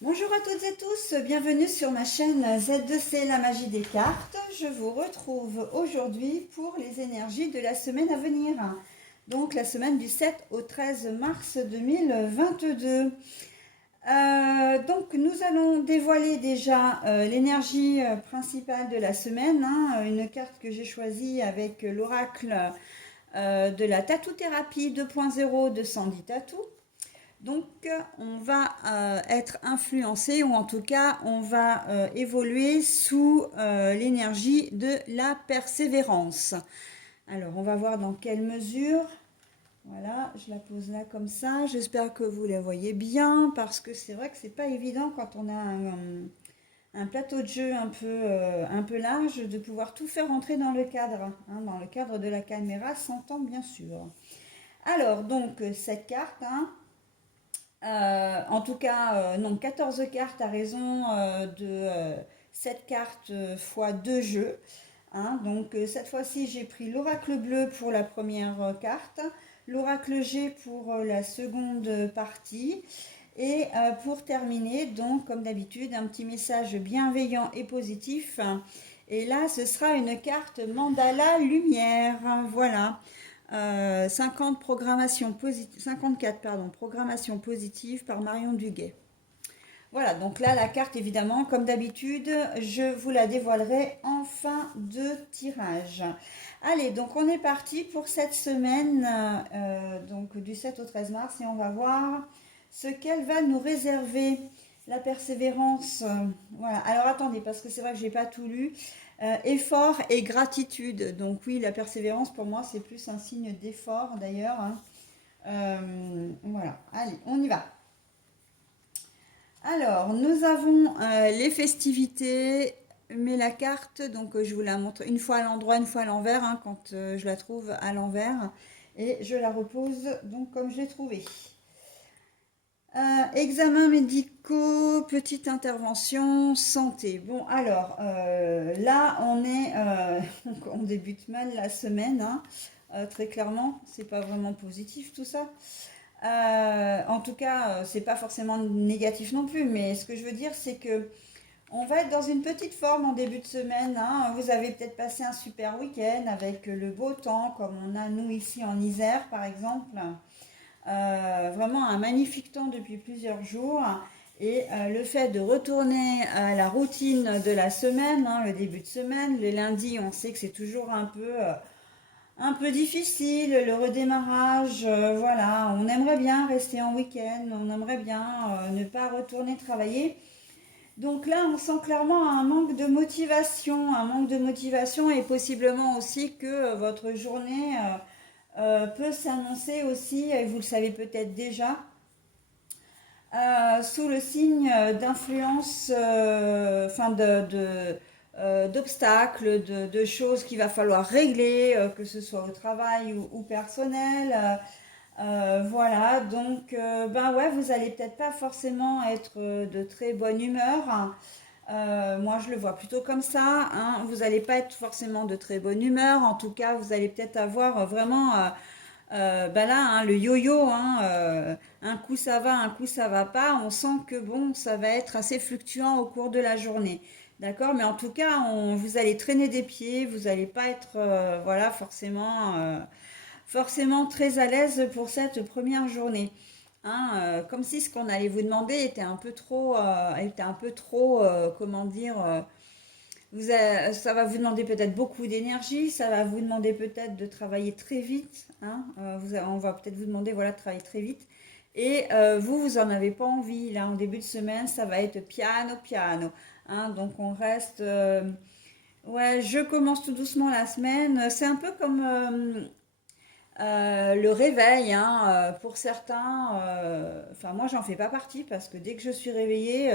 Bonjour à toutes et tous, bienvenue sur ma chaîne Z2C, la magie des cartes. Je vous retrouve aujourd'hui pour les énergies de la semaine à venir. Donc la semaine du 7 au 13 mars 2022. Donc nous allons dévoiler déjà l'énergie principale de la semaine, une carte que j'ai choisie avec l'oracle de la tatou-thérapie 2.0 de Sandy Tattoo. Donc, on va être influencé, ou en tout cas, on va évoluer sous l'énergie de la persévérance. Alors, on va voir dans quelle mesure. Voilà, je la pose là comme ça. J'espère que vous la voyez bien, parce que c'est vrai que c'est pas évident quand on a un plateau de jeu un peu large, de pouvoir tout faire entrer dans le cadre, dans le cadre de la caméra, s'entend bien sûr. Alors, donc, cette carte, en tout cas, non, 14 cartes à raison de 7 cartes fois 2 jeux. Donc cette fois-ci, j'ai pris l'oracle bleu pour la première carte, l'oracle G pour la seconde partie. Et pour terminer, donc comme d'habitude, un petit message bienveillant et positif. Et là, ce sera une carte mandala lumière. Voilà. 50 54 programmation positive par Marion Duguay. Voilà, donc là, la carte, évidemment, comme d'habitude, je vous la dévoilerai en fin de tirage. Allez, donc on est parti pour cette semaine, donc du 7 au 13 mars, et on va voir ce qu'elle va nous réserver. La persévérance, voilà. Alors attendez, parce que c'est vrai que j'ai pas tout lu. Effort et gratitude. Donc oui, la persévérance, pour moi, c'est plus un signe d'effort, d'ailleurs. Voilà, allez, on y va. Alors, nous avons les festivités, mais la carte, donc je vous la montre une fois à l'endroit, une fois à l'envers, quand je la trouve à l'envers. Et je la repose donc comme je l'ai trouvée. Examens médicaux, petite intervention, santé. Bon, alors là, on débute mal la semaine, très clairement. C'est pas vraiment positif tout ça. En tout cas, c'est pas forcément négatif non plus, mais ce que je veux dire, c'est que on va être dans une petite forme en début de semaine. Vous avez peut-être passé un super week-end avec le beau temps, comme on a nous ici en Isère, par exemple. Vraiment un magnifique temps depuis plusieurs jours. Et le fait de retourner à la routine de la semaine, le début de semaine, les lundis, on sait que c'est toujours un peu difficile, le redémarrage, voilà, on aimerait bien rester en week-end, on aimerait bien ne pas retourner travailler. Donc là, on sent clairement un manque de motivation et possiblement aussi que votre journée peut s'annoncer aussi, et vous le savez peut-être déjà, sous le signe d'influence, d'obstacles, de choses qu'il va falloir régler, que ce soit au travail ou personnel. Voilà, donc ben ouais, vous allez peut-être pas forcément être de très bonne humeur. Moi, je le vois plutôt comme ça. Vous n'allez pas être forcément de très bonne humeur. En tout cas, vous allez peut-être avoir vraiment ben là, le yo-yo, un coup ça va, un coup ça va pas. On sent que bon, ça va être assez fluctuant au cours de la journée. D'accord? Mais en tout cas, vous allez traîner des pieds, vous n'allez pas être voilà, forcément très à l'aise pour cette première journée. Comme si ce qu'on allait vous demander était un peu trop, comment dire, ça va vous demander peut-être beaucoup d'énergie, ça va vous demander peut-être de travailler très vite. On va peut-être vous demander voilà, de travailler très vite. Et vous en avez pas envie. Là, en début de semaine, ça va être piano, piano. Donc on reste. Ouais, je commence tout doucement la semaine. C'est un peu comme le réveil, pour certains. Enfin, moi, j'en fais pas partie parce que dès que je suis réveillée,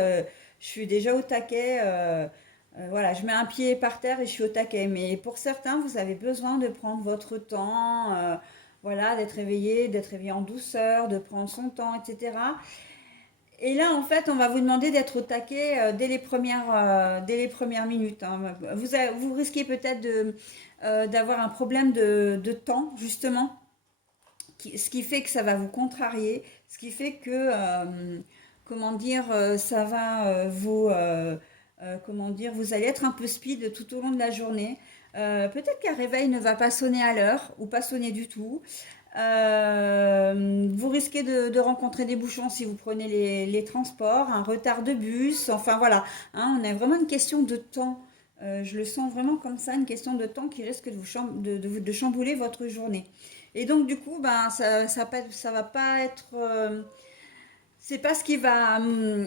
je suis déjà au taquet. Voilà, je mets un pied par terre et je suis au taquet. Mais pour certains, vous avez besoin de prendre votre temps, voilà, d'être réveillé en douceur, de prendre son temps, etc. Et là, en fait, on va vous demander d'être au taquet dès les premières minutes. Vous risquez peut-être d'avoir un problème de temps, justement, ce qui fait que ça va vous contrarier, ce qui fait que comment dire, ça va comment dire, vous allez être un peu speed tout au long de la journée. Peut-être qu'un réveil ne va pas sonner à l'heure ou pas sonner du tout. Vous risquez de rencontrer des bouchons si vous prenez les transports, un retard de bus, enfin voilà, hein, on a vraiment une question de temps. Je le sens vraiment comme ça, une question de temps qui risque de chambouler votre journée. Et donc du coup, ben, ça va pas être, c'est pas ce qui va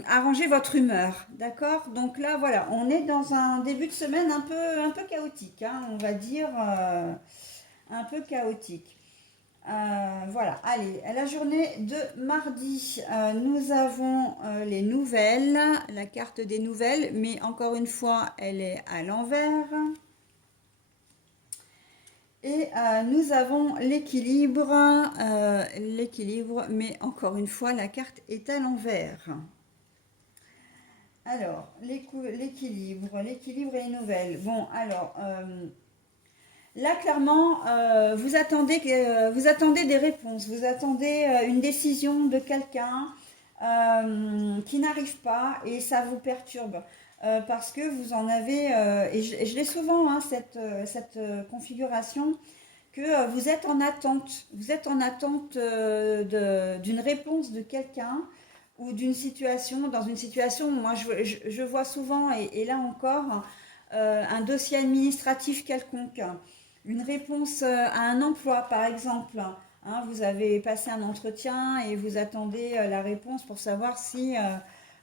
arranger votre humeur, d'accord? Donc là, voilà, on est dans un début de semaine un peu chaotique, hein, on va dire un peu chaotique. Voilà, allez, à la journée de mardi, nous avons les nouvelles, la carte des nouvelles, mais encore une fois, elle est à l'envers. Et nous avons l'équilibre, mais encore une fois, la carte est à l'envers. Alors, l'équilibre et les nouvelles. Bon, alors, là, clairement, vous attendez des réponses, vous attendez une décision de quelqu'un qui n'arrive pas et ça vous perturbe. Parce que vous en avez, et je l'ai souvent, hein, cette configuration, que vous êtes en attente d'une réponse de quelqu'un ou d'une situation, dans une situation, moi je vois souvent, et là encore, un dossier administratif quelconque, une réponse à un emploi par exemple. Hein, vous avez passé un entretien et vous attendez la réponse pour savoir si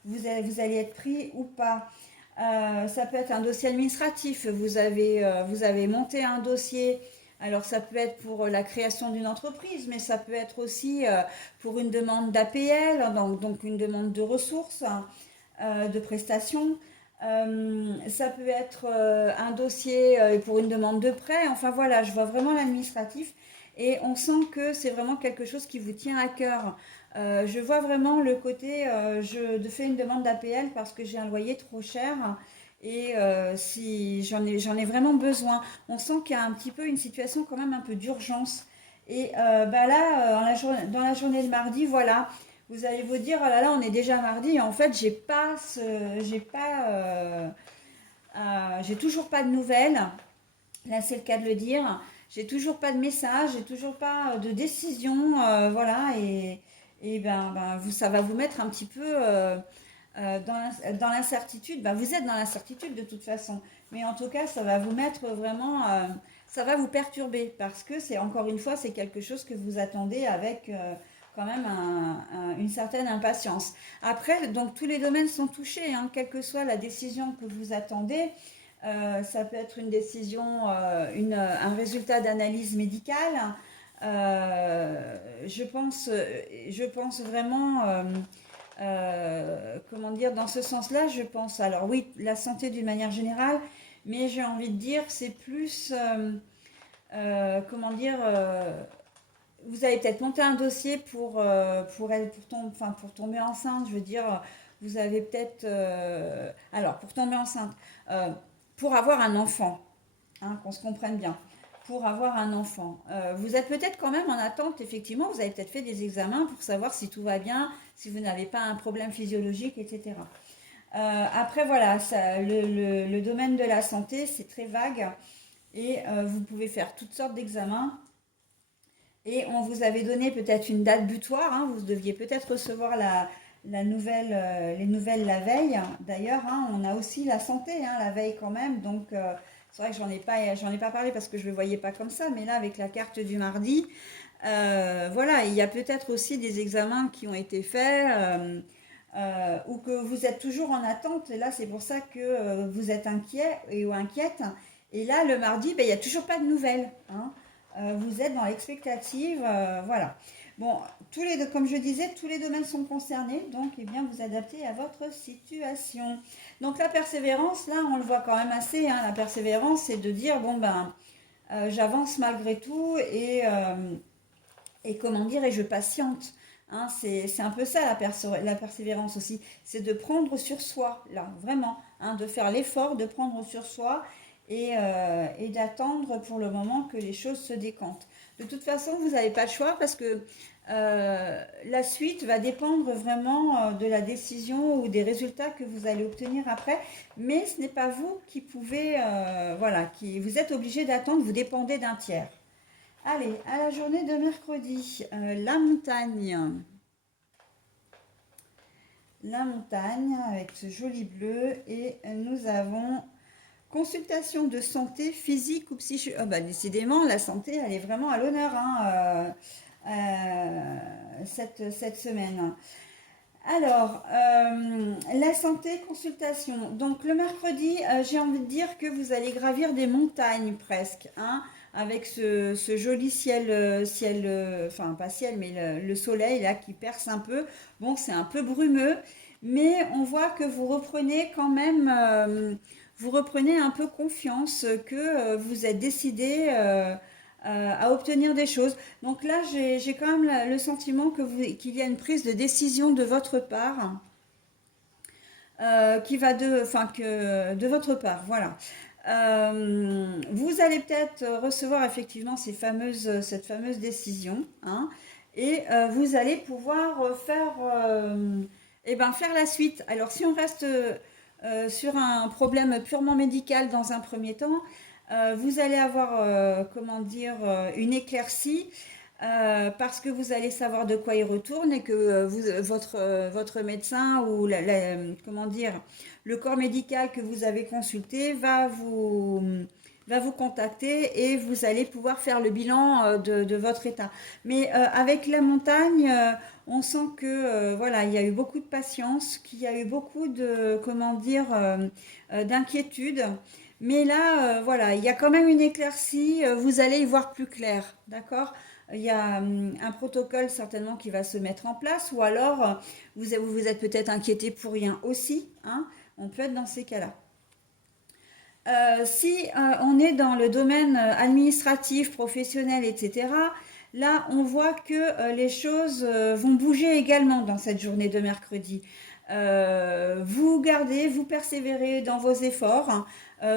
vous allez être pris ou pas. Ça peut être un dossier administratif. Vous avez monté un dossier. Alors ça peut être pour la création d'une entreprise, mais ça peut être aussi pour une demande d'APL, donc une demande de ressources, de prestations. Ça peut être un dossier pour une demande de prêt. Enfin voilà, je vois vraiment l'administratif et on sent que c'est vraiment quelque chose qui vous tient à cœur. Je vois vraiment le côté, je fais une demande d'APL parce que j'ai un loyer trop cher et si j'en ai vraiment besoin. On sent qu'il y a un petit peu une situation quand même un peu d'urgence. Et bah là, dans la journée de mardi, voilà, vous allez vous dire, oh là là, on est déjà mardi, et en fait, j'ai toujours pas de nouvelles. Là, c'est le cas de le dire. J'ai toujours pas de message, j'ai toujours pas de décision, voilà, et ça va vous mettre un petit peu dans l'incertitude. Ben, vous êtes dans l'incertitude de toute façon, mais en tout cas, ça va vous mettre vraiment, ça va vous perturber parce que c'est encore une fois, c'est quelque chose que vous attendez avec quand même une certaine impatience. Après, donc tous les domaines sont touchés, hein, quelle que soit la décision que vous attendez. Ça peut être une décision, un résultat d'analyse médicale. Je pense vraiment, comment dire, dans ce sens-là, je pense, alors oui, la santé d'une manière générale, mais j'ai envie de dire, c'est plus, comment dire, vous avez peut-être monté un dossier pour tomber enceinte, je veux dire, vous avez peut-être, alors pour tomber enceinte, euh, pour avoir un enfant, hein, qu'on se comprenne bien, pour avoir un enfant. Vous êtes peut-être quand même en attente, effectivement, vous avez peut-être fait des examens pour savoir si tout va bien, si vous n'avez pas un problème physiologique, etc. Après, voilà, le domaine de la santé, c'est très vague et vous pouvez faire toutes sortes d'examens. Et on vous avait donné peut-être une date butoir, hein, vous deviez peut-être recevoir la nouvelle, les nouvelles la veille. D'ailleurs, hein, on a aussi la santé, hein, la veille quand même. Donc, c'est vrai que j'en ai pas parlé parce que je ne le voyais pas comme ça. Mais là, avec la carte du mardi, voilà, il y a peut-être aussi des examens qui ont été faits ou que vous êtes toujours en attente. Et là, c'est pour ça que vous êtes inquiet ou inquiète. Et là, le mardi, ben, il n'y a toujours pas de nouvelles, hein. Vous êtes dans l'expectative, voilà. Bon, comme je disais, tous les domaines sont concernés, donc eh bien, vous adaptez à votre situation. Donc la persévérance, là, on le voit quand même assez, hein, la persévérance, c'est de dire, bon, ben, j'avance malgré tout et comment dire, et je patiente. Hein, c'est un peu ça la persévérance aussi, c'est de prendre sur soi, là, vraiment, hein, de faire l'effort de prendre sur soi et d'attendre pour le moment que les choses se décantent. De toute façon, vous n'avez pas le choix parce que La suite va dépendre vraiment de la décision ou des résultats que vous allez obtenir après, mais ce n'est pas vous qui pouvez, voilà, qui vous êtes obligé d'attendre, vous dépendez d'un tiers. Allez, à la journée de mercredi, la montagne. La montagne avec ce joli bleu et nous avons consultation de santé physique ou psychique. Ah bah, décidément, la santé, elle est vraiment à l'honneur hein, cette semaine. Alors, la santé, consultation. Donc, le mercredi, j'ai envie de dire que vous allez gravir des montagnes presque, hein, avec ce joli ciel, enfin pas ciel, mais le soleil là qui perce un peu. Bon, c'est un peu brumeux, mais on voit que vous reprenez quand même, vous reprenez un peu confiance, que vous êtes décidé à obtenir des choses. Donc là, j'ai quand même le sentiment que qu'il y a une prise de décision de votre part, qui va enfin que de votre part, voilà. Vous allez peut-être recevoir effectivement cette fameuse décision, hein, et vous allez pouvoir faire, faire la suite. Alors si on reste sur un problème purement médical dans un premier temps, vous allez avoir, comment dire, une éclaircie parce que vous allez savoir de quoi il retourne et que votre médecin ou comment dire, le corps médical que vous avez consulté va vous contacter et vous allez pouvoir faire le bilan de votre état. Mais avec la montagne, on sent que voilà, il y a eu beaucoup de patience, qu'il y a eu beaucoup de, comment dire, d'inquiétude. Mais là, voilà, il y a quand même une éclaircie, vous allez y voir plus clair, d'accord? Il y a un protocole certainement qui va se mettre en place, ou alors vous êtes peut-être inquiété pour rien aussi, hein, on peut être dans ces cas-là. Si on est dans le domaine administratif, professionnel, etc., là on voit que les choses vont bouger également dans cette journée de mercredi. Vous gardez, vous persévérez dans vos efforts, hein.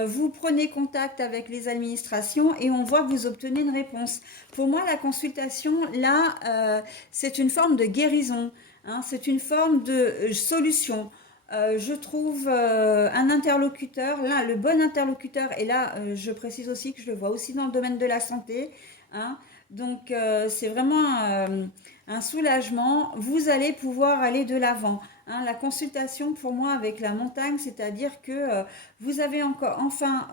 Vous prenez contact avec les administrations et on voit que vous obtenez une réponse. Pour moi, la consultation, là, c'est une forme de guérison, hein, c'est une forme de solution. Je trouve un interlocuteur, là, le bon interlocuteur, et là, je précise aussi que je le vois aussi dans le domaine de la santé, hein. Donc, c'est vraiment un soulagement. Vous allez pouvoir aller de l'avant, hein. La consultation, pour moi, avec la montagne, c'est-à-dire que vous avez encore, enfin,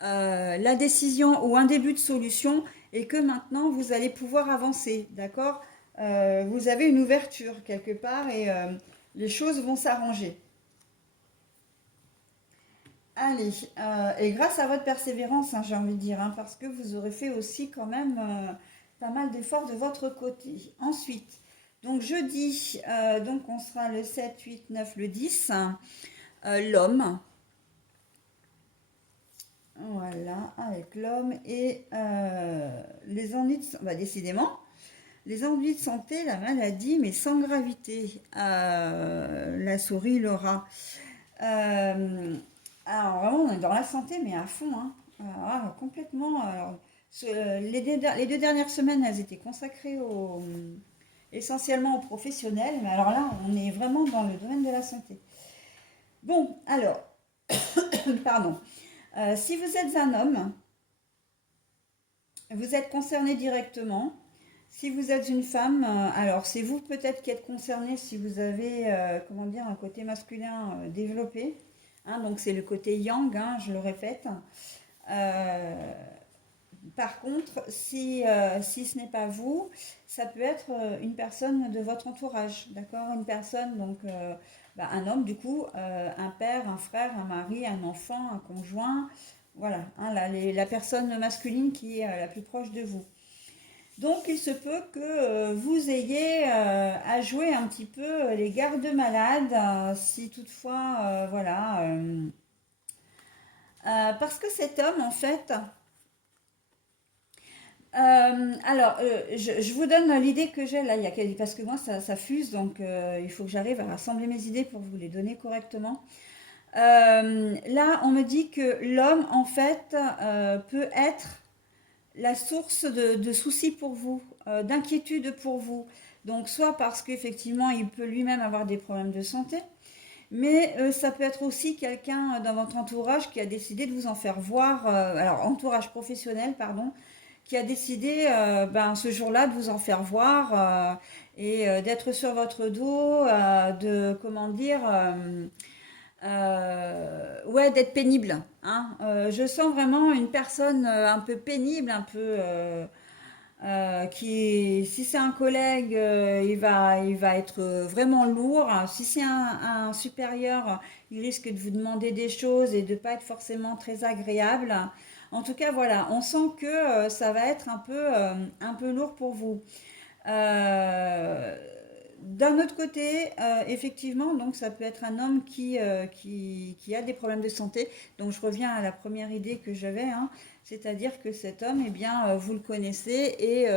la décision ou un début de solution et que maintenant, vous allez pouvoir avancer, d'accord? Vous avez une ouverture quelque part et les choses vont s'arranger. Allez, et grâce à votre persévérance, hein, j'ai envie de dire, hein, parce que vous aurez fait aussi quand même pas mal d'efforts de votre côté. Ensuite, donc jeudi, donc on sera le 7, 8, 9, le 10, hein, l'homme. Voilà, avec l'homme et les ennuis, bah, décidément, les ennuis de santé, la maladie, mais sans gravité. La souris, Laura. Euh, alors vraiment, on est dans la santé, mais à fond, hein. Complètement. Alors, les deux dernières semaines, elles étaient consacrées essentiellement aux professionnels, mais alors là, on est vraiment dans le domaine de la santé. Bon, alors, pardon. Si vous êtes un homme, vous êtes concerné directement. Si vous êtes une femme, alors c'est vous peut-être qui êtes concerné si vous avez, comment dire, un côté masculin développé, hein, donc c'est le côté yang, hein, je le répète. Euh, Par contre, si ce n'est pas vous, ça peut être une personne de votre entourage, d'accord? Une personne, donc un homme du coup, un père, un frère, un mari, un enfant, un conjoint, voilà, hein, la personne masculine qui est la plus proche de vous. Donc il se peut que vous ayez à jouer un petit peu les gardes-malades, si toutefois, voilà. Parce que cet homme, en fait, je vous donne l'idée que j'ai là, parce que moi ça fuse, donc il faut que j'arrive à rassembler mes idées pour vous les donner correctement. Là, on me dit que l'homme, en fait, peut être la source de soucis pour vous. d'inquiétude pour vous. Donc soit parce qu'effectivement il peut lui-même avoir des problèmes de santé, mais ça peut être aussi quelqu'un dans votre entourage qui a décidé de vous en faire voir, alors entourage professionnel, pardon, qui a décidé ce jour-là de vous en faire voir et d'être sur votre dos, de comment dire, ouais, d'être pénible. Hein. Je sens vraiment une personne un peu pénible, un peu si c'est un collègue, il va être vraiment lourd. Si c'est un supérieur, il risque de vous demander des choses et de pas être forcément très agréable. En tout cas, voilà, on sent que ça va être un peu lourd pour vous. Euh, D'un autre côté, effectivement, donc ça peut être un homme qui a des problèmes de santé. Donc je reviens à la première idée que j'avais, hein, c'est-à-dire que cet homme, eh bien, vous le connaissez et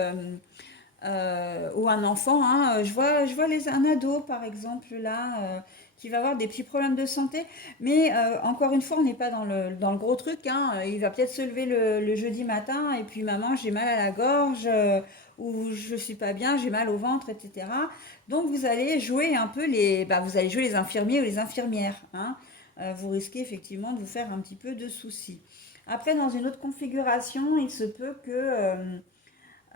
ou un enfant, hein, je vois un ado par exemple là qui va avoir des petits problèmes de santé, mais encore une fois, on n'est pas dans le gros truc, hein. Il va peut-être se lever le jeudi matin et puis maman, j'ai mal à la gorge ou je suis pas bien, j'ai mal au ventre, etc. Donc vous allez jouer un peu vous allez jouer les infirmiers ou les infirmières, hein. Vous risquez effectivement de vous faire un petit peu de soucis. Après, dans une autre configuration, il se peut que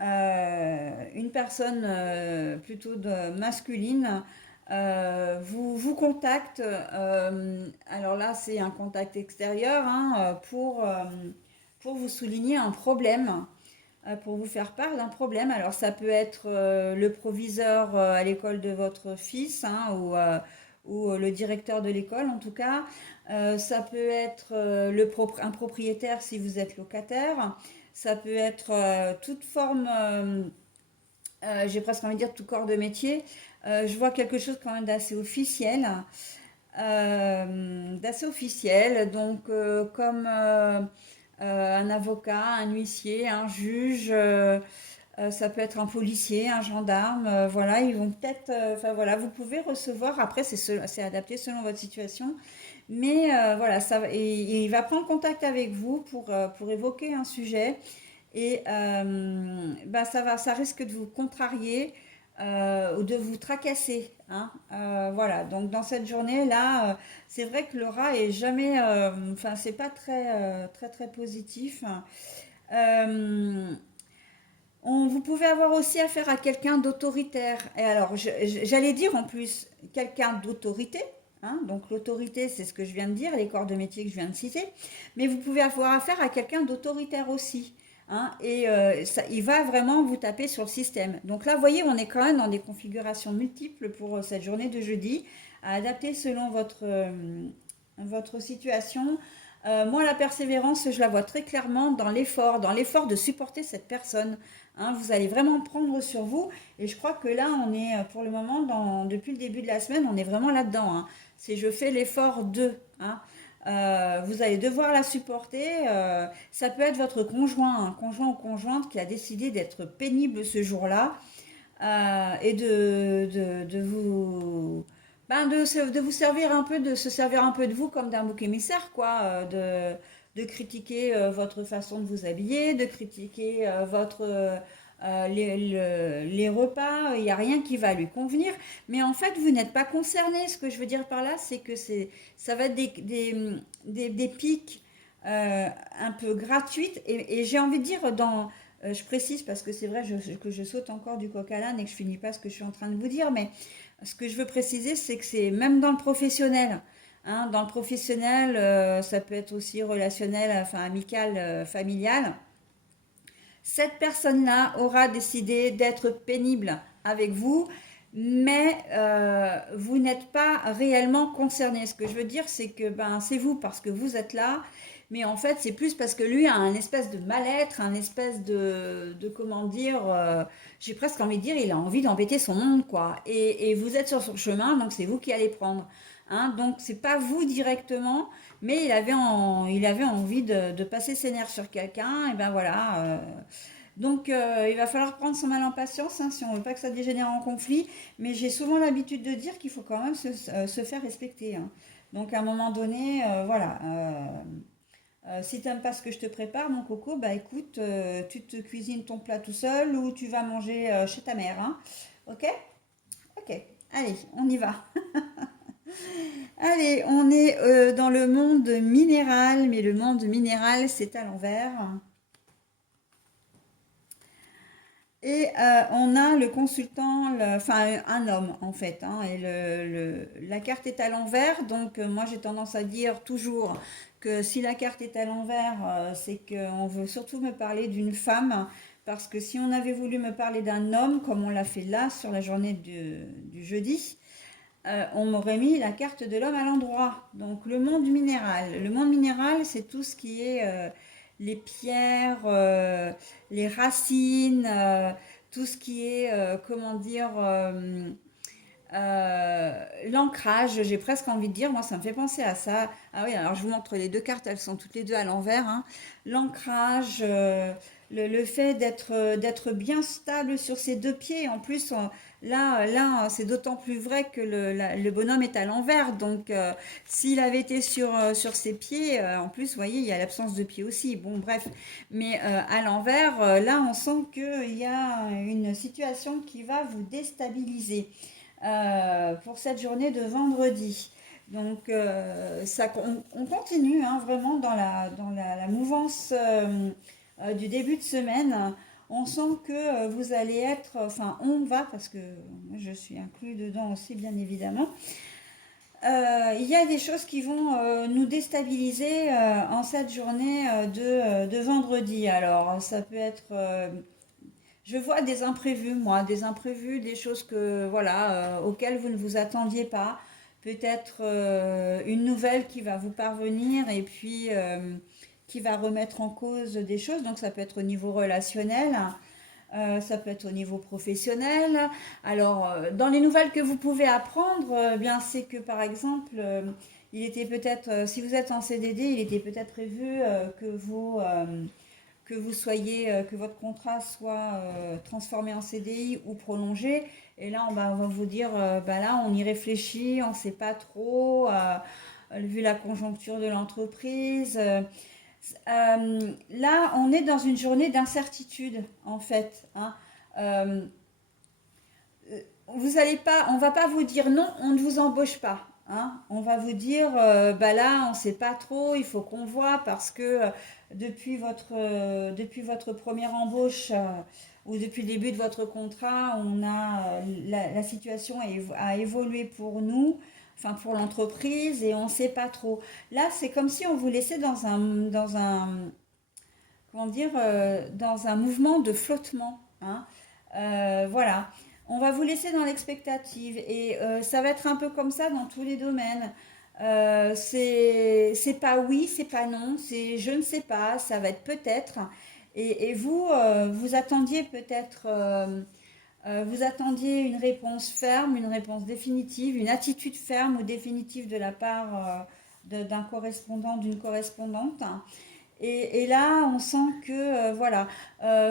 une personne plutôt masculine vous contacte. Alors là, c'est un contact extérieur, hein, pour vous souligner un problème, pour vous faire part d'un problème. Alors ça peut être le proviseur à l'école de votre fils, hein, ou le directeur de l'école en tout cas. Ça peut être un propriétaire si vous êtes locataire. Ça peut être toute forme, j'ai presque envie de dire tout corps de métier. Je vois quelque chose quand même d'assez officiel. Donc comme un avocat, un huissier, un juge, ça peut être un policier, un gendarme, voilà, ils vont peut-être, enfin voilà, vous pouvez recevoir, après c'est adapté selon votre situation, mais voilà, et il va prendre contact avec vous pour évoquer un sujet, et ça risque de vous contrarier ou de vous tracasser. Hein. Voilà, donc dans cette journée-là, c'est vrai que l'aura est jamais, enfin, c'est pas très positif. Euh, Vous pouvez avoir aussi affaire à quelqu'un d'autoritaire. Et alors, j'allais dire en plus quelqu'un d'autorité. Hein, donc l'autorité, c'est ce que je viens de dire, les corps de métier que je viens de citer. Mais vous pouvez avoir affaire à quelqu'un d'autoritaire aussi. Hein, et il va vraiment vous taper sur le système. Donc là, vous voyez, on est quand même dans des configurations multiples pour cette journée de jeudi, à adapter selon votre situation. Moi, la persévérance, je la vois très clairement dans l'effort de supporter cette personne. Hein, vous allez vraiment prendre sur vous. Et je crois que là, on est pour le moment, depuis le début de la semaine, on est vraiment là-dedans. Hein. C'est je fais l'effort de. Hein. Vous allez devoir la supporter. Ça peut être votre conjoint, un conjoint ou conjointe qui a décidé d'être pénible ce jour-là et de vous de vous servir un peu, de se servir un peu de vous comme d'un bouc émissaire, quoi, de critiquer votre façon de vous habiller, de critiquer les repas, il n'y a rien qui va lui convenir, mais en fait, vous n'êtes pas concerné. Ce que je veux dire par là, c'est que ça va être des pics un peu gratuites, et j'ai envie de dire je précise parce que c'est vrai que je saute encore du coq à l'âne et que je finis pas ce que je suis en train de vous dire, mais ce que je veux préciser, c'est que c'est même dans le professionnel. Hein, dans le professionnel, ça peut être aussi relationnel, enfin amical, familial. Cette personne-là aura décidé d'être pénible avec vous, mais vous n'êtes pas réellement concerné. Ce que je veux dire, c'est que c'est vous parce que vous êtes là, mais en fait, c'est plus parce que lui a un espèce de mal-être, un espèce de comment dire, j'ai presque envie de dire, il a envie d'embêter son monde, quoi. Et vous êtes sur son chemin, donc c'est vous qui allez prendre. Hein, donc c'est pas vous directement, mais il avait envie de passer ses nerfs sur quelqu'un, et ben voilà. Donc il va falloir prendre son mal en patience, hein, si on veut pas que ça dégénère en conflit. Mais j'ai souvent l'habitude de dire qu'il faut quand même se faire respecter. Hein. Donc à un moment donné, voilà. Si tu n'aimes pas ce que je te prépare, mon coco, bah écoute, tu te cuisines ton plat tout seul ou tu vas manger chez ta mère, hein. Ok? Ok. Allez, on y va. Allez, on est dans le monde minéral, mais le monde minéral, c'est à l'envers. Et on a le consultant, enfin un homme en fait, hein, et la carte est à l'envers, donc moi j'ai tendance à dire toujours que si la carte est à l'envers, c'est qu'on veut surtout me parler d'une femme, parce que si on avait voulu me parler d'un homme, comme on l'a fait là sur la journée du jeudi, on m'aurait mis la carte de l'homme à l'endroit. Donc le monde minéral. Le monde minéral, c'est tout ce qui est les pierres, les racines, tout ce qui est, comment dire, l'ancrage, j'ai presque envie de dire, moi ça me fait penser à ça. Ah oui, alors je vous montre les deux cartes, elles sont toutes les deux à l'envers, hein. L'ancrage, le fait d'être bien stable sur ses deux pieds. En plus, là c'est d'autant plus vrai que le bonhomme est à l'envers. Donc, s'il avait été sur ses pieds, en plus, vous voyez, il y a l'absence de pied aussi. Bon, bref. Mais à l'envers, là, on sent qu'il y a une situation qui va vous déstabiliser pour cette journée de vendredi. Donc, on continue hein, vraiment dans la mouvance du début de semaine. On sent que vous allez être, enfin on va, parce que je suis inclus dedans aussi bien évidemment, il y a des choses qui vont nous déstabiliser en cette journée de vendredi. Alors ça peut être je vois des imprévus, moi, des imprévus, des choses que, voilà, auxquelles vous ne vous attendiez pas. Peut-être une nouvelle qui va vous parvenir et puis qui va remettre en cause des choses. Donc ça peut être au niveau relationnel, ça peut être au niveau professionnel. Alors, dans les nouvelles que vous pouvez apprendre, bien c'est que par exemple, il était peut-être, si vous êtes en CDD, il était peut-être prévu que vous soyez, que votre contrat soit transformé en CDI ou prolongé. Et là, on va vous dire, bah là, on y réfléchit, on ne sait pas trop, vu la conjoncture de l'entreprise. Là, on est dans une journée d'incertitude, en fait, hein. Euh, Vous allez pas, on va pas vous dire non, on ne vous embauche pas, hein. On va vous dire, bah là, on sait pas trop, il faut qu'on voit parce que depuis votre première embauche ou depuis le début de votre contrat, la situation a évolué pour nous, enfin pour l'entreprise et on sait pas trop. Là, c'est comme si on vous laissait comment dire, dans un mouvement de flottement, hein. Voilà. On va vous laisser dans l'expectative et ça va être un peu comme ça dans tous les domaines. C'est pas oui, c'est pas non, c'est je ne sais pas, ça va être peut-être. Et vous, vous attendiez peut-être, vous attendiez une réponse ferme, une réponse définitive, une attitude ferme ou définitive de la part d'un correspondant, d'une correspondante. Et là, on sent que, voilà,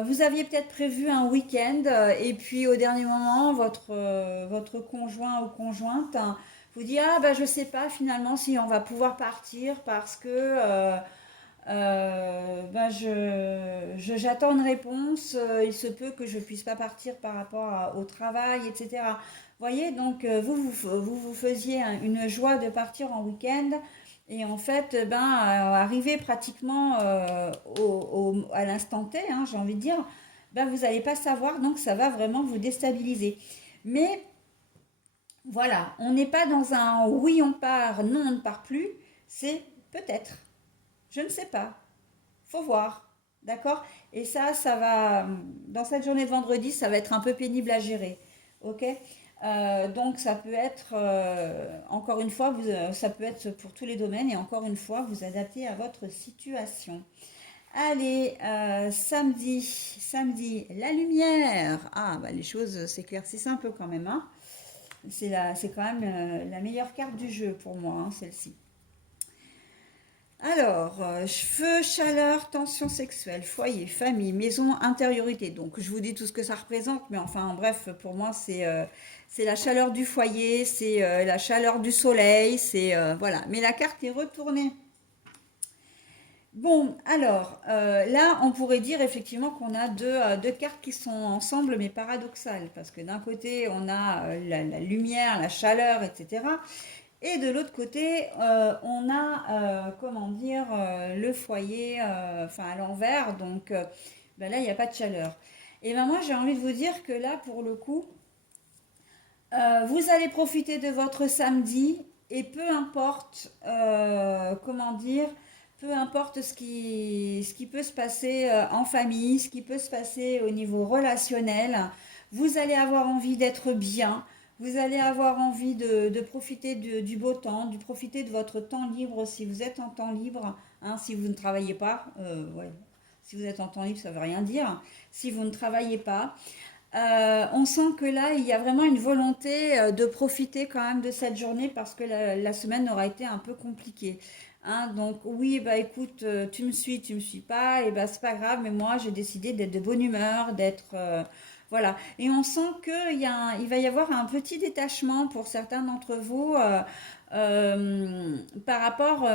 vous aviez peut-être prévu un week-end et puis au dernier moment, votre conjoint ou conjointe vous dit, ah bah je sais pas finalement si on va pouvoir partir parce que bah, j'attends une réponse, il se peut que je puisse pas partir par rapport au travail, etc. Voyez, donc vous faisiez une joie de partir en week-end et en fait, ben, arrivé pratiquement à l'instant T, hein, j'ai envie de dire, ben, vous n'allez pas savoir, donc ça va vraiment vous déstabiliser. Mais voilà, on n'est pas dans un oui on part, non on ne part plus, c'est peut-être, je ne sais pas, faut voir, d'accord? Et ça va, dans cette journée de vendredi, ça va être un peu pénible à gérer, ok? Donc ça peut être, encore une fois, ça peut être pour tous les domaines et encore une fois, vous adaptez à votre situation. Allez, samedi, la lumière. Ah, bah les choses s'éclaircissent un peu quand même, hein. C'est quand même la meilleure carte du jeu pour moi, hein, celle-ci. Alors, cheveux, chaleur, tension sexuelle, foyer, famille, maison, intériorité. Donc, je vous dis tout ce que ça représente, mais enfin, bref, pour moi, c'est la chaleur du foyer, c'est la chaleur du soleil, c'est voilà. Mais la carte est retournée. Bon, alors, là, on pourrait dire effectivement qu'on a deux cartes qui sont ensemble, mais paradoxales, parce que d'un côté, on a la lumière, la chaleur, etc. Et de l'autre côté, on a, comment dire, le foyer, enfin à l'envers, donc ben là, il n'y a pas de chaleur. Et ben moi, j'ai envie de vous dire que là, pour le coup, vous allez profiter de votre samedi et peu importe, comment dire, peu importe ce qui peut se passer en famille, ce qui peut se passer au niveau relationnel, vous allez avoir envie d'être bien, vous allez avoir envie de profiter du beau temps, de profiter de votre temps libre si vous êtes en temps libre, hein, si vous ne travaillez pas, ouais. Si vous êtes en temps libre, ça ne veut rien dire. Si vous ne travaillez pas, on sent que là, il y a vraiment une volonté de profiter quand même de cette journée parce que la semaine aura été un peu compliquée. Hein, donc oui, bah écoute, tu me suis pas, et bah c'est pas grave, mais moi j'ai décidé d'être de bonne humeur, d'être voilà. Et on sent il va y avoir un petit détachement pour certains d'entre vous par rapport,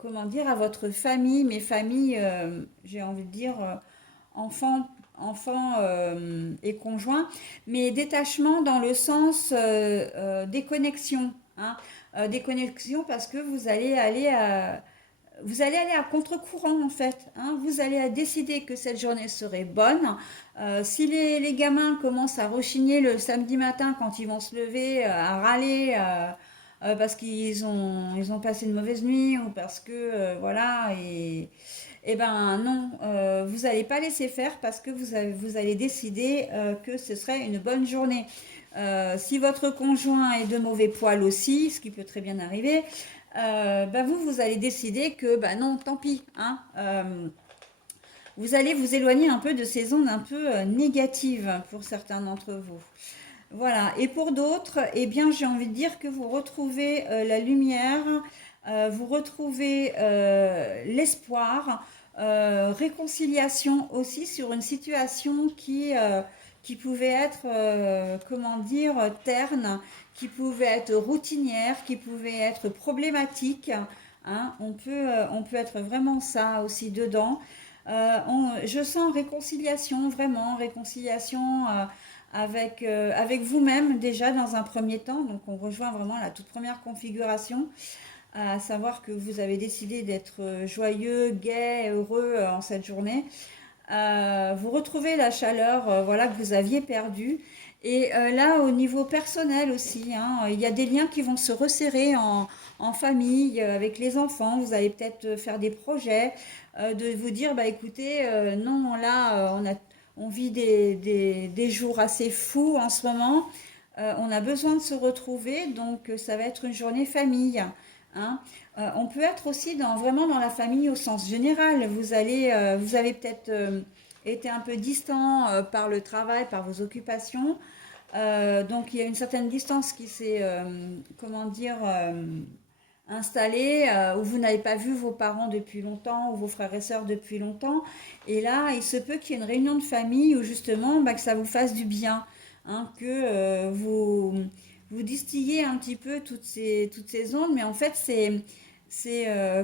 comment dire, à votre famille, mes familles, j'ai envie de dire enfants et conjoints, mais détachement dans le sens déconnexion. Hein, déconnexion parce que vous allez aller à contre-courant en fait. Hein, vous allez décider que cette journée serait bonne. Si les gamins commencent à rechigner le samedi matin quand ils vont se lever, à râler parce ils ont passé une mauvaise nuit ou parce que voilà eh ben non, vous n'allez pas laisser faire parce que vous allez décider que ce serait une bonne journée. Si votre conjoint est de mauvais poil aussi, ce qui peut très bien arriver, ben vous allez décider que ben non, tant pis. Hein, vous allez vous éloigner un peu de ces ondes un peu négatives pour certains d'entre vous. Voilà. Et pour d'autres, eh bien, j'ai envie de dire que vous retrouvez la lumière, vous retrouvez l'espoir, réconciliation aussi sur une situation qui pouvait être, comment dire, terne, qui pouvait être routinière, qui pouvait être problématique. Hein. On peut être vraiment ça aussi dedans. Je sens réconciliation, vraiment, réconciliation avec vous-même déjà dans un premier temps. Donc on rejoint vraiment la toute première configuration, à savoir que vous avez décidé d'être joyeux, gai, heureux en cette journée. Vous retrouvez la chaleur voilà, que vous aviez perdue. Et là, au niveau personnel aussi, hein, il y a des liens qui vont se resserrer en famille, avec les enfants. Vous allez peut-être faire des projets, de vous dire, bah écoutez, non, là, on vit des jours assez fous en ce moment. On a besoin de se retrouver, donc ça va être une journée famille. Hein. On peut être aussi vraiment dans la famille au sens général. Vous avez peut-être été un peu distant par le travail, par vos occupations. Donc il y a une certaine distance qui s'est, comment dire, installée, où vous n'avez pas vu vos parents depuis longtemps ou vos frères et sœurs depuis longtemps. Et là, il se peut qu'il y ait une réunion de famille où justement, bah, que ça vous fasse du bien, hein, que vous distillez un petit peu toutes ces ondes, mais en fait,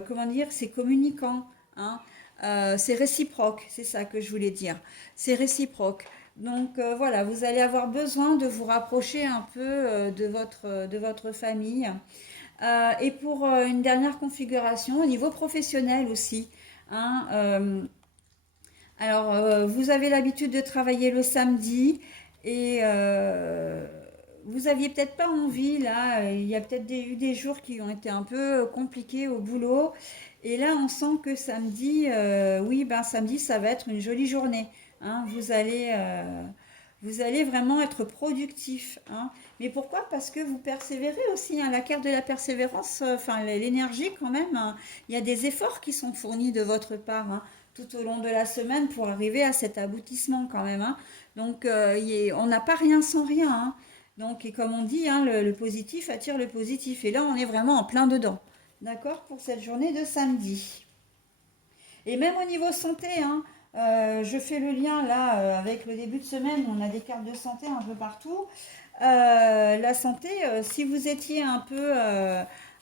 comment dire, c'est communicant, hein. C'est réciproque, c'est ça que je voulais dire. C'est réciproque. Donc voilà, vous allez avoir besoin de vous rapprocher un peu de votre famille. Et pour une dernière configuration, au niveau professionnel aussi. Hein, alors, vous avez l'habitude de travailler le samedi et vous aviez peut-être pas envie, là, il y a peut-être eu des jours qui ont été un peu compliqués au boulot. Et là, on sent que samedi, oui, ben samedi, ça va être une jolie journée. Hein. Vous allez vraiment être productif. Hein. Mais pourquoi? Parce que vous persévérez aussi. Hein. La carte de la persévérance, enfin l'énergie quand même, hein. Il y a des efforts qui sont fournis de votre part. Hein, tout au long de la semaine pour arriver à cet aboutissement quand même. Hein. Donc on n'a pas rien sans rien. Hein. Donc, et comme on dit, hein, le positif attire le positif. Et là, on est vraiment en plein dedans. D'accord? Pour cette journée de samedi. Et même au niveau santé, hein, je fais le lien là avec le début de semaine, on a des cartes de santé un peu partout. La santé, si vous étiez un peu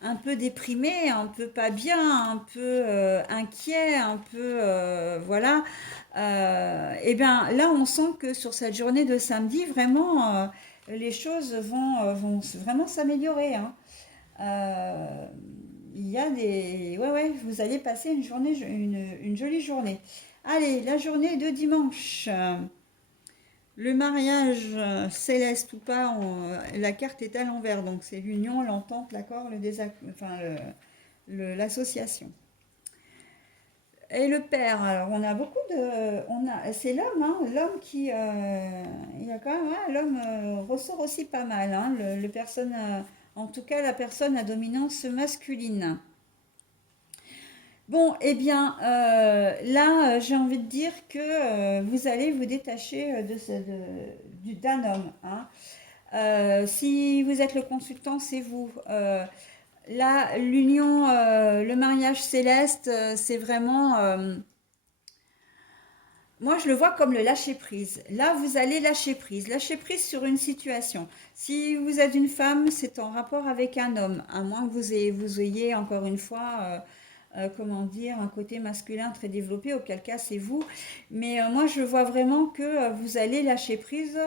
un peu déprimé, un peu pas bien, un peu inquiet, un peu voilà. Et bien là, on sent que sur cette journée de samedi, vraiment, les choses vont vraiment s'améliorer, hein. Euh, il y a des... Ouais, ouais, vous allez passer une journée, une jolie journée. Allez, la journée de dimanche. Le mariage céleste ou pas, la carte est à l'envers, donc c'est l'union, l'entente, l'accord, enfin, l'association. Et le père, alors on a beaucoup de, c'est l'homme, hein, l'homme qui, il y a quand même, ouais, l'homme ressort aussi pas mal, hein, le personne, en tout cas la personne à dominance masculine. Bon, eh bien, là, j'ai envie de dire que vous allez vous détacher d'un homme, hein. Si vous êtes le consultant, c'est vous. Là, l'union, le mariage céleste, c'est vraiment... moi, je le vois comme le lâcher-prise. Là, vous allez lâcher prise. Lâcher prise sur une situation. Si vous êtes une femme, c'est en rapport avec un homme. À moins que vous ayez encore une fois, comment dire, un côté masculin très développé, auquel cas c'est vous. Mais moi, je vois vraiment que vous allez lâcher prise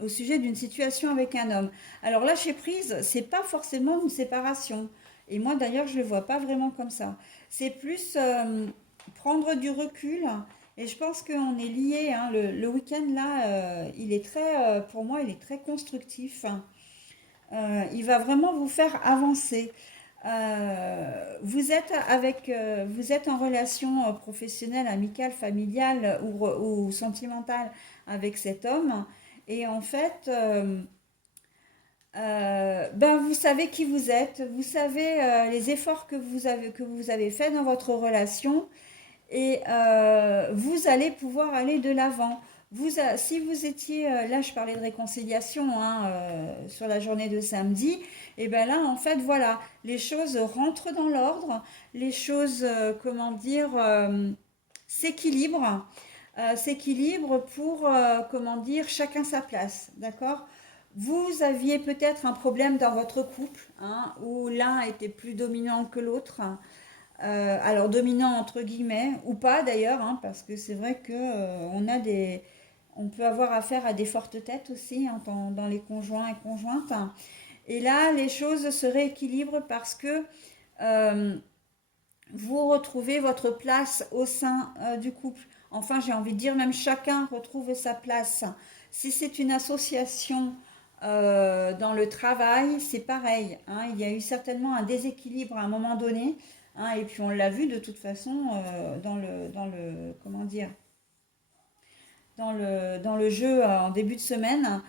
au sujet d'une situation avec un homme. Alors, lâcher prise, c'est pas forcément une séparation. Et moi, d'ailleurs, je le vois pas vraiment comme ça. C'est plus prendre du recul. Et je pense qu'on est lié, hein. Le week-end là, il est très, pour moi, il est très constructif. Il va vraiment vous faire avancer. Vous êtes en relation professionnelle, amicale, familiale ou sentimentale avec cet homme. Et en fait, ben vous savez qui vous êtes, vous savez les efforts que vous avez fait dans votre relation et vous allez pouvoir aller de l'avant. Si vous étiez, là je parlais de réconciliation, hein, sur la journée de samedi, et bien là en fait voilà, les choses rentrent dans l'ordre, les choses, comment dire, s'équilibrent pour, comment dire, chacun sa place, d'accord? Vous aviez peut-être un problème dans votre couple, hein, où l'un était plus dominant que l'autre. Alors dominant entre guillemets ou pas d'ailleurs, hein, parce que c'est vrai que on peut avoir affaire à des fortes têtes aussi, hein, dans les conjoints et conjointes. Et là, les choses se rééquilibrent parce que euh, vous retrouvez votre place au sein du couple. Enfin, j'ai envie de dire, même chacun retrouve sa place. Si c'est une association dans le travail, c'est pareil, hein. Il y a eu certainement un déséquilibre à un moment donné, hein, et puis on l'a vu de toute façon comment dire, dans le jeu en début de semaine.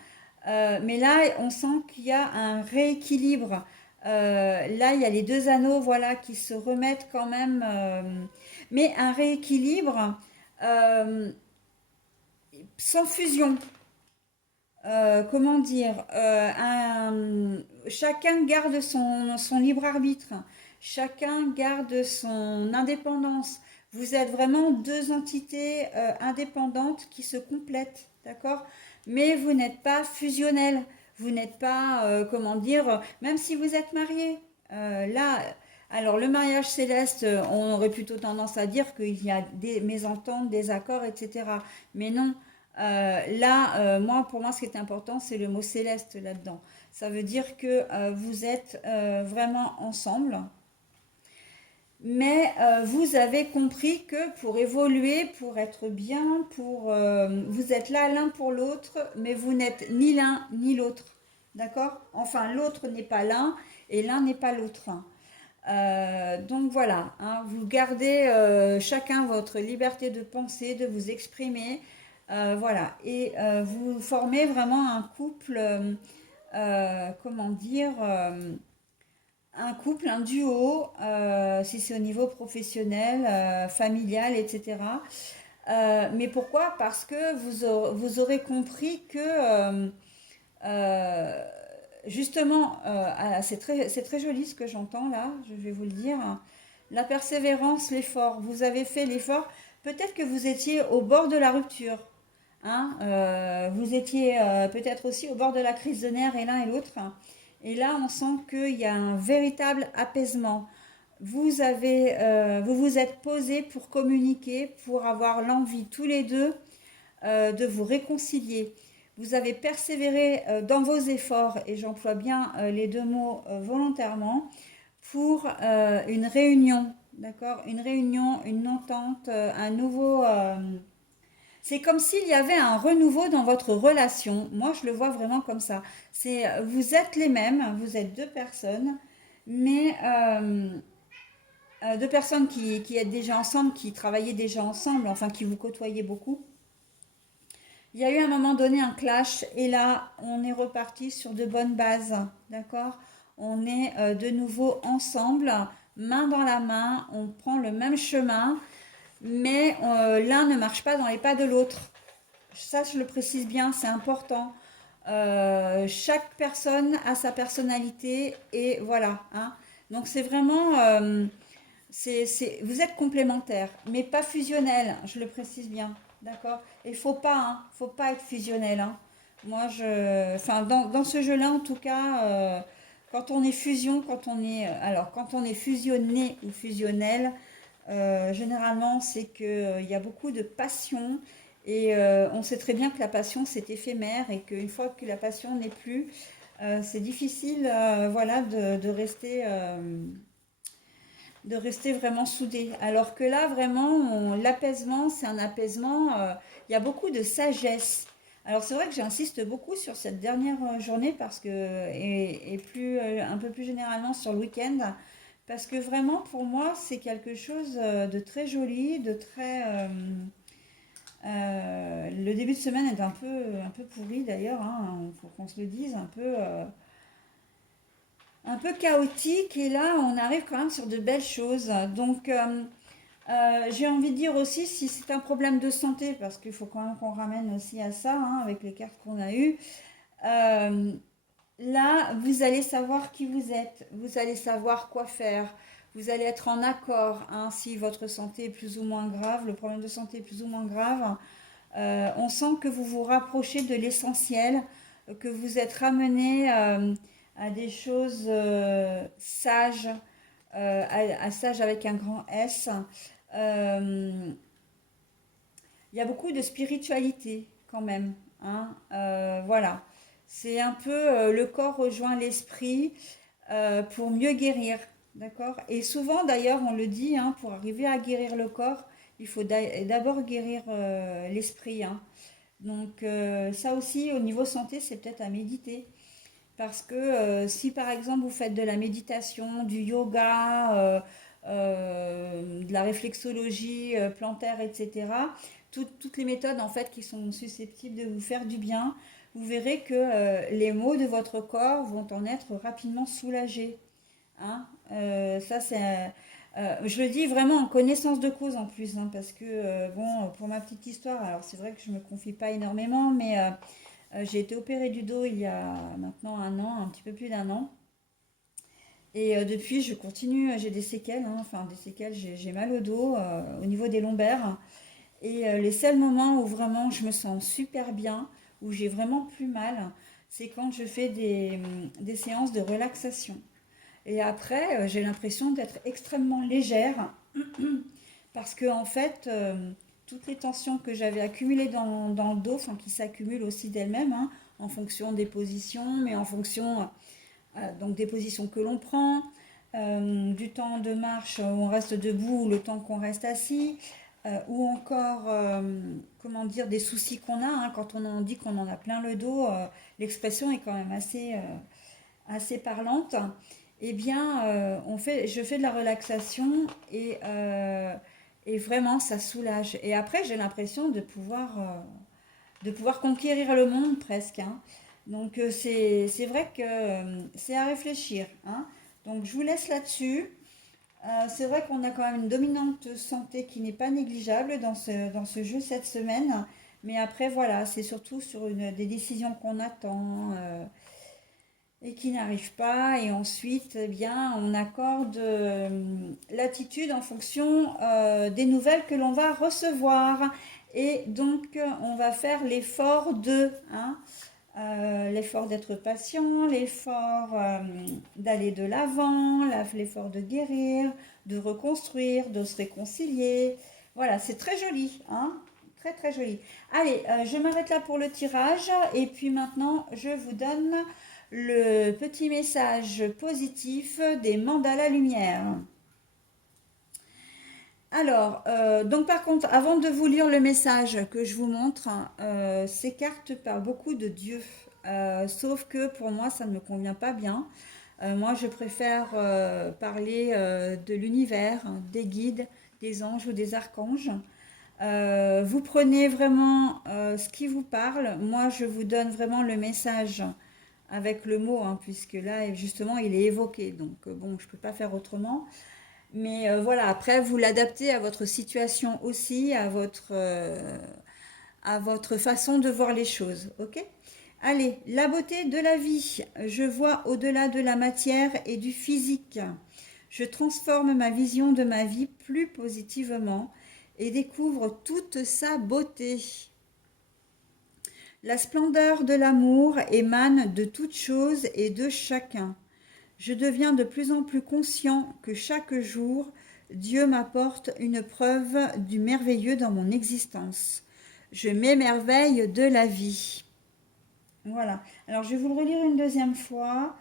Mais là, on sent qu'il y a un rééquilibre. Là, il y a les deux anneaux, voilà, qui se remettent quand même, mais un rééquilibre euh, sans fusion. Comment dire, chacun garde son libre arbitre, chacun garde son indépendance. Vous êtes vraiment deux entités indépendantes qui se complètent, d'accord? Mais vous n'êtes pas fusionnels, vous n'êtes pas, comment dire, même si vous êtes mariés. Là, alors le mariage céleste, on aurait plutôt tendance à dire qu'il y a des mésententes, des accords, etc. Mais non, là, moi, pour moi, ce qui est important, c'est le mot céleste là-dedans. Ça veut dire que vous êtes vraiment ensemble, mais vous avez compris que pour évoluer, pour être bien, vous êtes là l'un pour l'autre, mais vous n'êtes ni l'un ni l'autre. D'accord? Enfin, l'autre n'est pas l'un et l'un n'est pas l'autre. Donc voilà, hein, vous gardez chacun votre liberté de penser, de vous exprimer, voilà, et vous formez vraiment un couple, comment dire, un couple, un duo, si c'est au niveau professionnel, familial, etc. Mais pourquoi? Parce que vous aurez compris que euh, justement, c'est très joli ce que j'entends là, je vais vous le dire. La persévérance, l'effort. Vous avez fait l'effort. Peut-être que vous étiez au bord de la rupture, hein. Vous étiez peut-être aussi au bord de la crise de nerfs et l'un et l'autre. Et là, on sent qu'il y a un véritable apaisement. Vous vous êtes posés pour communiquer, pour avoir l'envie tous les deux de vous réconcilier. Vous avez persévéré dans vos efforts, et j'emploie bien les deux mots volontairement, pour une réunion, d'accord? Une réunion, une entente, un nouveau... c'est comme s'il y avait un renouveau dans votre relation. Moi, je le vois vraiment comme ça. Vous êtes les mêmes, vous êtes deux personnes, mais deux personnes qui êtes déjà ensemble, qui travaillaient déjà ensemble, enfin qui vous côtoyez beaucoup. Il y a eu à un moment donné un clash et là, on est reparti sur de bonnes bases, d'accord? On est de nouveau ensemble, main dans la main, on prend le même chemin, mais l'un ne marche pas dans les pas de l'autre. Ça, je le précise bien, c'est important. Chaque personne a sa personnalité et voilà, hein. Donc c'est vraiment, vous êtes complémentaires, mais pas fusionnels, je le précise bien, d'accord? Il faut pas être fusionnel, hein. Moi, enfin, dans ce jeu-là, en tout cas, quand on est fusion, quand on est fusionné ou fusionnel, généralement, c'est que il y a beaucoup de passion et on sait très bien que la passion, c'est éphémère et qu'une fois que la passion n'est plus, c'est difficile, voilà, de rester vraiment soudé. Alors que là, vraiment, l'apaisement, c'est un apaisement, il y a beaucoup de sagesse. Alors c'est vrai que j'insiste beaucoup sur cette dernière journée parce que, et plus, un peu plus généralement sur le week-end, parce que vraiment pour moi c'est quelque chose de très joli, de très... le début de semaine est un peu pourri d'ailleurs, hein, il faut qu'on se le dise, un peu chaotique et là on arrive quand même sur de belles choses. Donc j'ai envie de dire aussi si c'est un problème de santé, parce qu'il faut quand même qu'on ramène aussi à ça, hein, avec les cartes qu'on a eues. euh, Là, vous allez savoir qui vous êtes, vous allez savoir quoi faire, vous allez être en accord, hein, si votre santé est plus ou moins grave, le problème de santé est plus ou moins grave. On sent que vous vous rapprochez de l'essentiel, que vous êtes ramené à des choses sages, à sage avec un grand S. Euh, il y a beaucoup de spiritualité quand même, hein. Voilà. C'est un peu le corps rejoint l'esprit pour mieux guérir. D'accord? Et souvent, d'ailleurs, on le dit, hein, pour arriver à guérir le corps, il faut d'abord guérir l'esprit, hein. Donc, ça aussi, au niveau santé, c'est peut-être à méditer. Parce que si par exemple vous faites de la méditation, du yoga, de la réflexologie plantaire, etc., toutes les méthodes en fait qui sont susceptibles de vous faire du bien, vous verrez que les maux de votre corps vont en être rapidement soulagés, hein. Ça c'est, je le dis vraiment en connaissance de cause en plus, hein, parce que bon, pour ma petite histoire, alors c'est vrai que je me confie pas énormément, mais j'ai été opérée du dos il y a maintenant un an, un petit peu plus d'un an. Et depuis, je continue, j'ai des séquelles, hein, enfin des séquelles, j'ai mal au dos, au niveau des lombaires. Et les seuls moments où vraiment je me sens super bien, où j'ai vraiment plus mal, c'est quand je fais des séances de relaxation. Et après, j'ai l'impression d'être extrêmement légère parce que en fait, toutes les tensions que j'avais accumulées dans le dos, enfin qui s'accumulent aussi d'elles-mêmes, hein, en fonction des positions, mais en fonction donc des positions que l'on prend, du temps de marche où on reste debout ou le temps qu'on reste assis, ou encore, comment dire, des soucis qu'on a, hein, quand on en dit qu'on en a plein le dos, l'expression est quand même assez parlante. Eh bien, je fais de la relaxation et vraiment ça soulage. Et après, j'ai l'impression de pouvoir conquérir le monde presque, hein. Donc c'est vrai que c'est à réfléchir, hein. Donc je vous laisse là-dessus. C'est vrai qu'on a quand même une dominante santé qui n'est pas négligeable dans ce jeu cette semaine. Mais après, voilà, c'est surtout sur des décisions qu'on attend et qui n'arrivent pas. Et ensuite, eh bien, on accorde l'attitude en fonction des nouvelles que l'on va recevoir. Et donc, on va faire l'effort de, hein. l'effort d'être patient, l'effort d'aller de l'avant, l'effort de guérir, de reconstruire, de se réconcilier. Voilà, c'est très joli, hein? Très très joli. Allez, je m'arrête là pour le tirage et puis maintenant je vous donne le petit message positif des mandalas lumière. Alors, donc par contre, avant de vous lire le message que je vous montre, ces cartes parlent beaucoup de Dieu. Sauf que pour moi, ça ne me convient pas bien. Moi, je préfère parler de l'univers, des guides, des anges ou des archanges. Vous prenez vraiment ce qui vous parle. Moi, je vous donne vraiment le message avec le mot, hein, puisque là, justement, il est évoqué. Donc, bon, je ne peux pas faire autrement. Mais voilà, après, vous l'adaptez à votre situation aussi, à votre façon de voir les choses. Ok? Allez, la beauté de la vie. Je vois au-delà de la matière et du physique. Je transforme ma vision de ma vie plus positivement et découvre toute sa beauté. La splendeur de l'amour émane de toutes choses et de chacun. Je deviens de plus en plus conscient que chaque jour, Dieu m'apporte une preuve du merveilleux dans mon existence. Je m'émerveille de la vie. Voilà. Alors, je vais vous le relire une deuxième fois.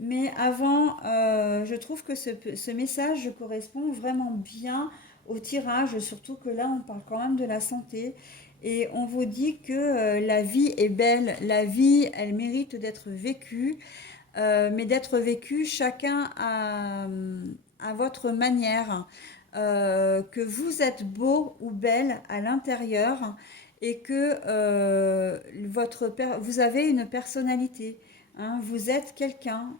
Mais avant, je trouve que ce message correspond vraiment bien au tirage, surtout que là, on parle quand même de la santé. Et on vous dit que la vie est belle, la vie, elle mérite d'être vécue, mais d'être vécue chacun à votre manière. Que vous êtes beau ou belle à l'intérieur et que vous avez une personnalité. Hein, vous êtes quelqu'un,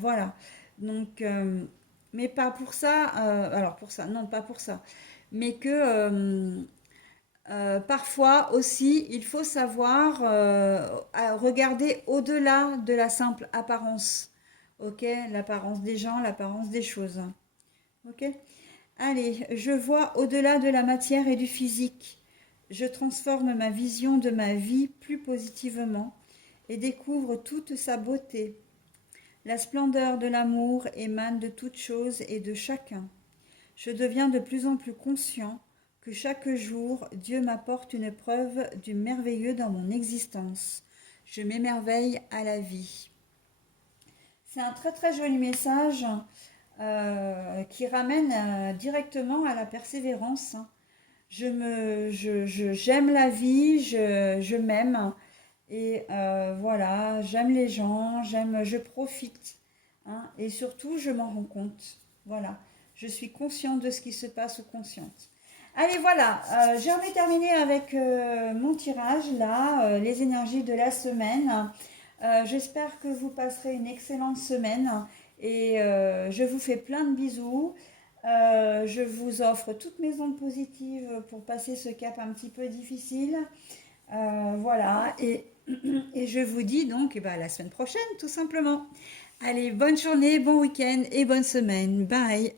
voilà. Donc, mais pas pour ça. Alors pour ça, non, pas pour ça. Mais que parfois aussi, il faut savoir regarder au-delà de la simple apparence. Ok, l'apparence des gens, l'apparence des choses. Ok. Allez, je vois au-delà de la matière et du physique. Je transforme ma vision de ma vie plus positivement et découvre toute sa beauté. La splendeur de l'amour émane de toutes choses et de chacun. Je deviens de plus en plus conscient que chaque jour, Dieu m'apporte une preuve du merveilleux dans mon existence. Je m'émerveille à la vie. C'est un très très joli message qui ramène directement à la persévérance. J'aime la vie, je m'aime. Et voilà, j'aime les gens, je profite. Hein, et surtout, je m'en rends compte. Voilà, je suis consciente de ce qui se passe ou consciente. Allez, voilà, j'en ai terminé avec mon tirage, là, les énergies de la semaine. J'espère que vous passerez une excellente semaine et je vous fais plein de bisous. Je vous offre toutes mes ondes positives pour passer ce cap un petit peu difficile. Voilà, et je vous dis donc à la semaine prochaine, tout simplement. Allez, bonne journée, bon week-end et bonne semaine. Bye!